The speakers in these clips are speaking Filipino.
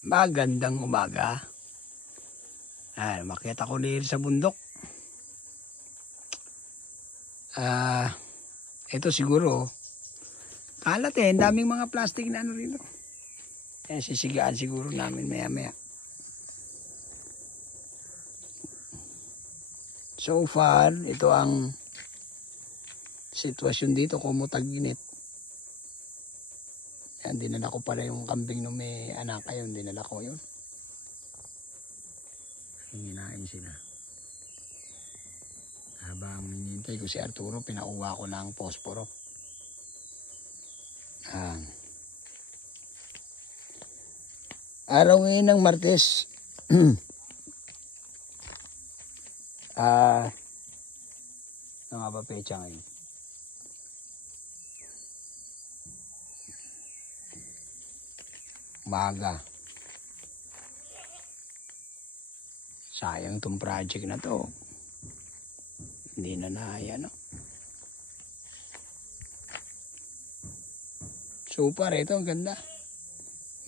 Magandang umaga. Makita ko rin sa bundok. Ito siguro, kalat ang daming mga plastic na ano rin. Sisigaan siguro namin maya-maya. So far, ito ang sitwasyon dito, kumutag-init. Yan, dinala ko pala yung kambing nung may anak ayun, dinala ko yun. Hinginain sila. Habang hinihintay ko si Arturo, pinauwa ko ng posporo. Araw ngayon ng Martes. Ano nga ba pecha ngayon? Umaga. Sayang tong project na to. Hindi na nahaya, no? Super, ito ang ganda.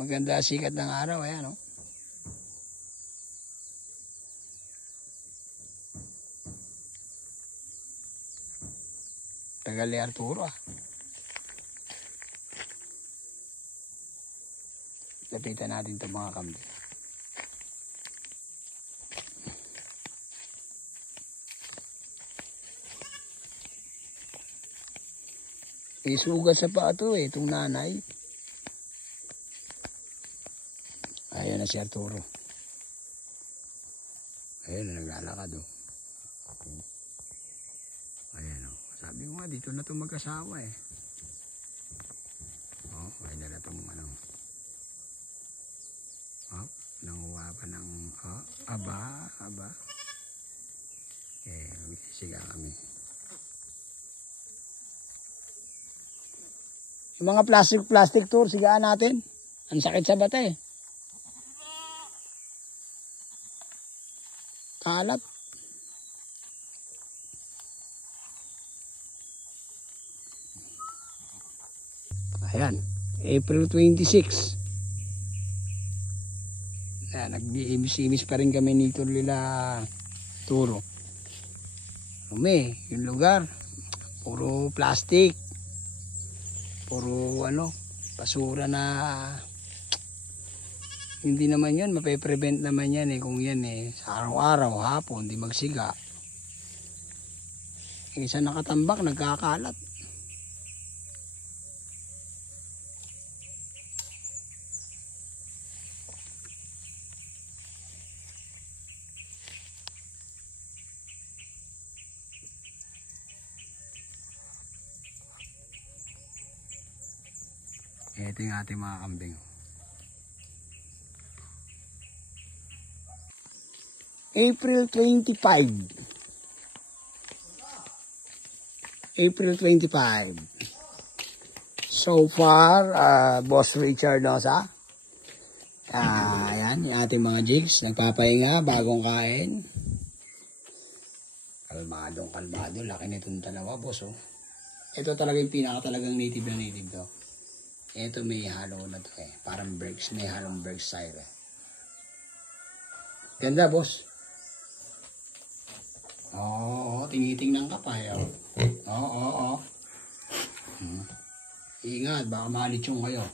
Maganda sikat ng araw, ayan, no? Tagal ni Arturo, Lapitan natin itong mga kambing. Isugat sa pato itong nanay. Ayan na si Arturo. Ayan na naglalakad Ayan Sabi ko nga dito na itong mag-asawa ayan na itong nanguha pa ng aba. Magsiga kami. Yung mga plastic tour, sigaan natin. Ang sakit sa bata Kalat. Ayan, April 26. Nag-iimis-imis pa rin kami nito nila Turo. Yung lugar, puro plastic. Puro basura na hindi naman yan, mape-prevent naman yan kung yan sa araw-araw, hapon, di magsiga. Yung isa nakatambak, nagkakalat. Ito yung ating mga kambing. April 25. So far, Boss Richard Nosa. Ayan, yung ating mga jigs. Nagpapahinga, bagong kain. Kalmado. Laki nitong dalawa, boss. Ito talaga yung pinaka-talagang native na native daw. Ito may halo na to Parang Berks, may halong Berkshire Ganda, boss. Tingitingnan ka pa Ingat, baka malitsong kayo.